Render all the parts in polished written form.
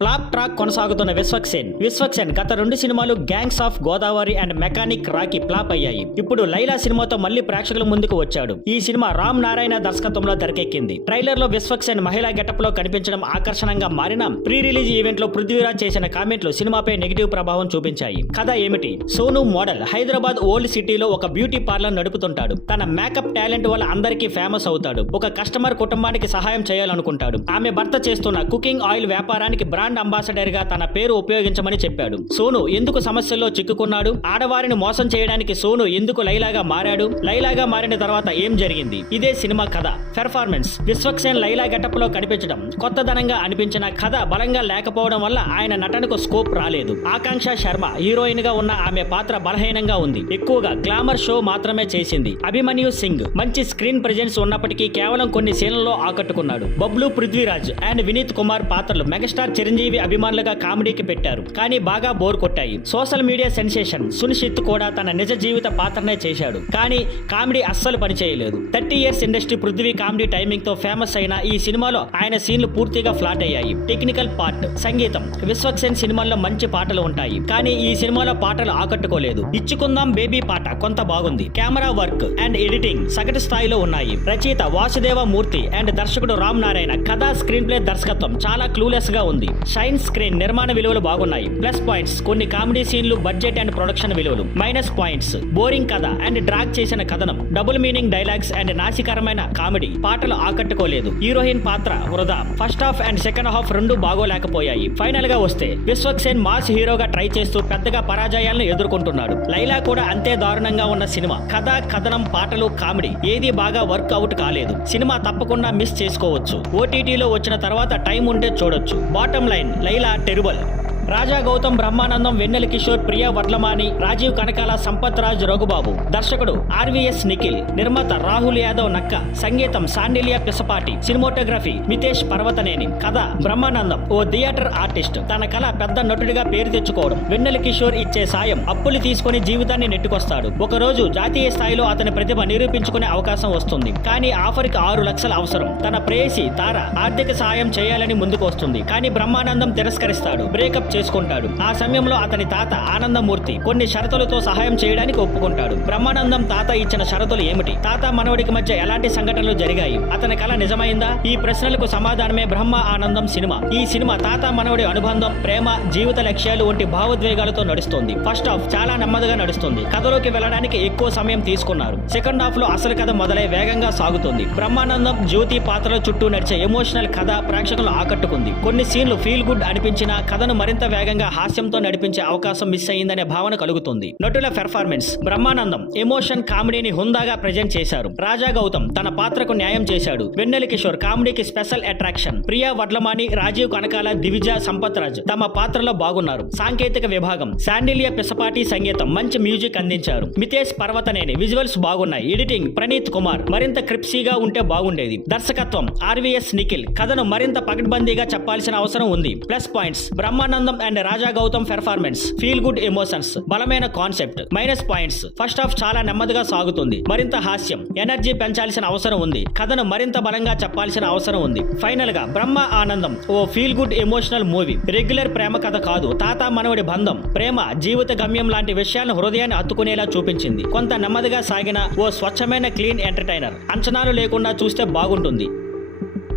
Flop track కొనసాగుతున్న విశ్వక్సేన్ గత 2 సినిమాలు gangs of Godavari and mechanic Rocky flop అయ్యాయి. ఇప్పుడు లైలా సినిమాతో మళ్లీ ప్రేక్షకుల ముందుకు వచ్చాడు. ఈ సినిమా రామ్ నారాయణ దర్శకత్వంలో తెరకెక్కింది. ట్రైలర్ లో విశ్వక్సేన్ మహిళా గెటప్ లో కనిపించడం ఆకర్షణంగా మారిన ప్రీ రిలీజ్ ఈవెంట్ లో పృథ్వీరాజ్ చేసిన కామెంట్లు సినిమాపై నెగిటివ్ ప్రభావం చూపించాయి. కథ ఏమిటి? సోను మోడల్ హైదరాబాద్ ఓల్డ్ సిటీలో ఒక బ్యూటీ పార్లర్ నడుపుతుంటాడు. తన మేకప్ టాలెంట్ వల్ల అందరికీ ఫేమస్ అవుతాడు. ఒక కస్టమర్ కుటుంబానికి సహాయం చేయాలనుకుంటాడు. ఆమె భర్త చేస్తున్న కుకింగ్ ఆయిల్ వ్యాపారానికి బ్రాండ్ అంబాసిడర్ గా తన పేరు ఉపయోగించమని చెప్పాడు. సోను ఎందుకు సమస్యల్లో చిక్కుకున్నాడు? ఆడవారిని మోసం చేయడానికి సోను ఎందుకు లైలాగా మారాడు? లైలాగా మారిన తర్వాత ఏం జరిగింది? ఇదే సినిమా కథ. పెర్ఫార్మెన్స్: విశ్వక్సేన్ లైలా గెటప్ లో కనిపించడం కొత్తదనంగా అనిపించిన కథ బలంగా లేకపోవడం వల్ల ఆయన నటనకు స్కోప్ రాలేదు. ఆకాంక్ష శర్మ హీరోయిన్ గా ఉన్న ఆమె పాత్ర బలహీనంగా ఉంది. ఎక్కువగా గ్లామర్ షో మాత్రమే చేసింది. అభిమన్యు సింగ్ మంచి స్క్రీన్ ప్రెజెన్స్ ఉన్నప్పటికీ కేవలం కొన్ని సీన్లలో ఆకట్టుకున్నాడు. బబ్లు, పృథ్వీరాజ్ అండ్ వినీత్ కుమార్ పాత్రలు మెగాస్టార్ చిరంజీవి అభిమానులుగా కామెడీకి పెట్టారు, కానీ బాగా bore కొట్టాయి. Social media sensation Sunishith కూడా తన నిజ జీవిత పాత్రనే చేశాడు, కానీ కామెడీ అస్సలు పనిచేయలేదు. 30 years industry Prithvi comedy timing తో ఫేమస్ అయిన ఈ సినిమాలో ఆయన సీన్లు పూర్తిగా ఫ్లాట్ అయ్యాయి. టెక్నికల్ పార్ట్: సంగీతం. విశ్వక్సేన్ సినిమాల్లో మంచి పాటలు ఉంటాయి, కానీ ఈ సినిమాలో పాటలు ఆకట్టుకోలేదు. ఇచ్చుకుందాం బేబీ పాట కొంత బాగుంది. కెమెరా వర్క్ అండ్ ఎడిటింగ్ సగటు స్థాయిలో ఉన్నాయి. రచయిత వాసుదేవ మూర్తి అండ్ దర్శకుడు రామ్ నారాయణ. కథ, స్క్రీన్ ప్లే, దర్శకత్వం చాలా క్లూలెస్ గా ఉంది. షైన్ స్క్రీన్ నిర్మాణ విలువలు బాగున్నాయి. ప్లస్ పాయింట్స్: కొన్ని కామెడీ సీన్లు, బడ్జెట్ అండ్ ప్రొడక్షన్ విలువలు. మైనస్ పాయింట్స్: బోరింగ్ కథ అండ్ డ్రాగ్ చేసిన కథనం, డబుల్ మీనింగ్ డైలాగ్స్ అండ్ నాసికరమైన కామెడీ. పాటలు ఆకట్టుకోలేదు. హీరోయిన్ పాత్ర వృధా. First half and second half రెండు బాగోలేకపోయాయి. ఫైనల్ గా వస్తే విశ్వక్సేన్ మాస్ హీరోగా ట్రై చేస్తూ పెద్దగా పరాజయాలను ఎదుర్కొంటున్నాడు. లైలా కూడా అంతే దారుణంగా ఉన్న సినిమా. కథ, కథనం, పాటలు, కామెడీ ఏది బాగా వర్క్ అవుట్ కాలేదు. సినిమా తప్పకుండా మిస్ చేసుకోవచ్చు. ఓటీటీలో వచ్చిన తర్వాత టైం ఉంటే చూడొచ్చు. Bottom line: Laila terrible. Raja Gautam, Brahmanandam, Vennela Kishore, Priya Vadlamani, Rajeev Kanakala, Sampath Raj, Raghubabu. దర్శకుడు ఆర్వీఎస్ నిఖిల్. నిర్మాత రాహుల్ యాదవ్ నక్క. సంగీతం శాండిలియా పిసపాటి. సినిమాటోగ్రఫీ మితేష్ పర్వతనేని. కథ: బ్రహ్మానందం ఓ థియేటర్ ఆర్టిస్ట్. తన కళ పెద్ద నటుడిగా పేరు తెచ్చుకోవడం. వెన్నెల కిషోర్ ఇచ్చే సాయం. అప్పులు తీసుకుని జీవితాన్ని నెట్టుకొస్తాడు. ఒకరోజు జాతీయ స్థాయిలో అతని ప్రతిభ నిరూపించుకునే అవకాశం వస్తుంది, కానీ ఆఫర్ కి 6 లక్షలు అవసరం. తన ప్రేయసి తార ఆర్థిక సాయం చేయాలని ముందుకు వస్తుంది, కానీ బ్రహ్మానందం తిరస్కరిస్తాడు. బ్రేకప్ చేసుకుంటాడు. ఆ సమయంలో అతని తాత ఆనందమూర్తి కొన్ని షరతులతో సహాయం చేయడానికి ఒప్పుకుంటాడు. బ్రహ్మానందం తాత ఇచ్చిన షరతులు ఏమిటి? తాత మనవడికి మధ్య ఎలాంటి సంఘటనలు జరిగాయి? అతని కళ నిజమైందా? ఈ ప్రశ్నలకు సమాధానమే బ్రహ్మ ఆనందం సినిమా. ఈ సినిమా తాత మనవడి అనుబంధం, ప్రేమ, జీవిత లక్ష్యాలు వంటి భావోద్వేగాలతో నడుస్తుంది. ఫస్ట్ హాఫ్ చాలా నెమ్మదిగా నడుస్తుంది. కథలోకి వెళ్ళడానికి ఎక్కువ సమయం తీసుకున్నారు. సెకండ్ హాఫ్ లో అసలు కథ మొదలై వేగంగా సాగుతుంది. బ్రహ్మానందం, జ్యోతి పాత్రల చుట్టూ నడిచే ఎమోషనల్ కథ ప్రేక్షకులను ఆకట్టుకుంది. కొన్ని సీన్లు ఫీల్ గుడ్ అనిపించినా కథను మరింత వేగంగా హాస్యంతో నడిపించే అవకాశం మిస్ అయ్యిందనే భావన కలుగుతుంది. నటుల పెర్ఫార్మెన్స్: బ్రహ్మానందం ఎమోషన్, కామెడీని హుందాగా ప్రెజెంట్ చేశారు. రాజా గౌతమ్ తన పాత్రకు న్యాయం చేశాడు. వెన్నెల కిషోర్ కామెడీకి స్పెషల్ అట్రాక్షన్. ప్రియా వడ్లమాని, రాజీవ్ కనకాల, దివిజ, సంపత్ రాజ్ తమ పాత్రలో బాగున్నారు. సాంకేతిక విభాగం: శాండిలియా పిసపాటి. సంగీతం మంచి మ్యూజిక్ అందించారు. మితేష్ పర్వతనేని. విజువల్స్ బాగున్నాయి. ఎడిటింగ్ ప్రణీత్ కుమార్. మరింత క్రిప్సీగా ఉంటే బాగుండేది. దర్శకత్వం ఆర్వీఎస్ నిఖిల్. కథను మరింత పకడ్బందీగా చెప్పాల్సిన అవసరం ఉంది. Plus points: Brahmanandam and Raja Gautam performance. Feel good emotions. బలమైన concept. Minus points: first half చాలా నెమ్మదిగా సాగుతుంది. మరింత హాస్యం, ఎనర్జీ పెంచాల్సిన అవసరం ఉంది. కథను మరింత బలంగా చెప్పాల్సిన అవసరం ఉంది. ఫైనల్ గా బ్రహ్మ ఆనందం ఓ feel good emotional movie. Regular ప్రేమ కథ కాదు. తాత మనవడి బంధం, ప్రేమ, జీవిత గమ్యం లాంటి విషయాలను హృదయాన్ని హత్తుకునేలా చూపించింది. కొంత నెమ్మదిగా సాగిన ఓ స్వచ్ఛమైన క్లీన్ ఎంటర్టైనర్. అంచనాలు లేకుండా చూస్తే బాగుంటుంది.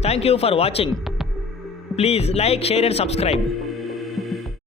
Thank you for watching. Please like, share and subscribe.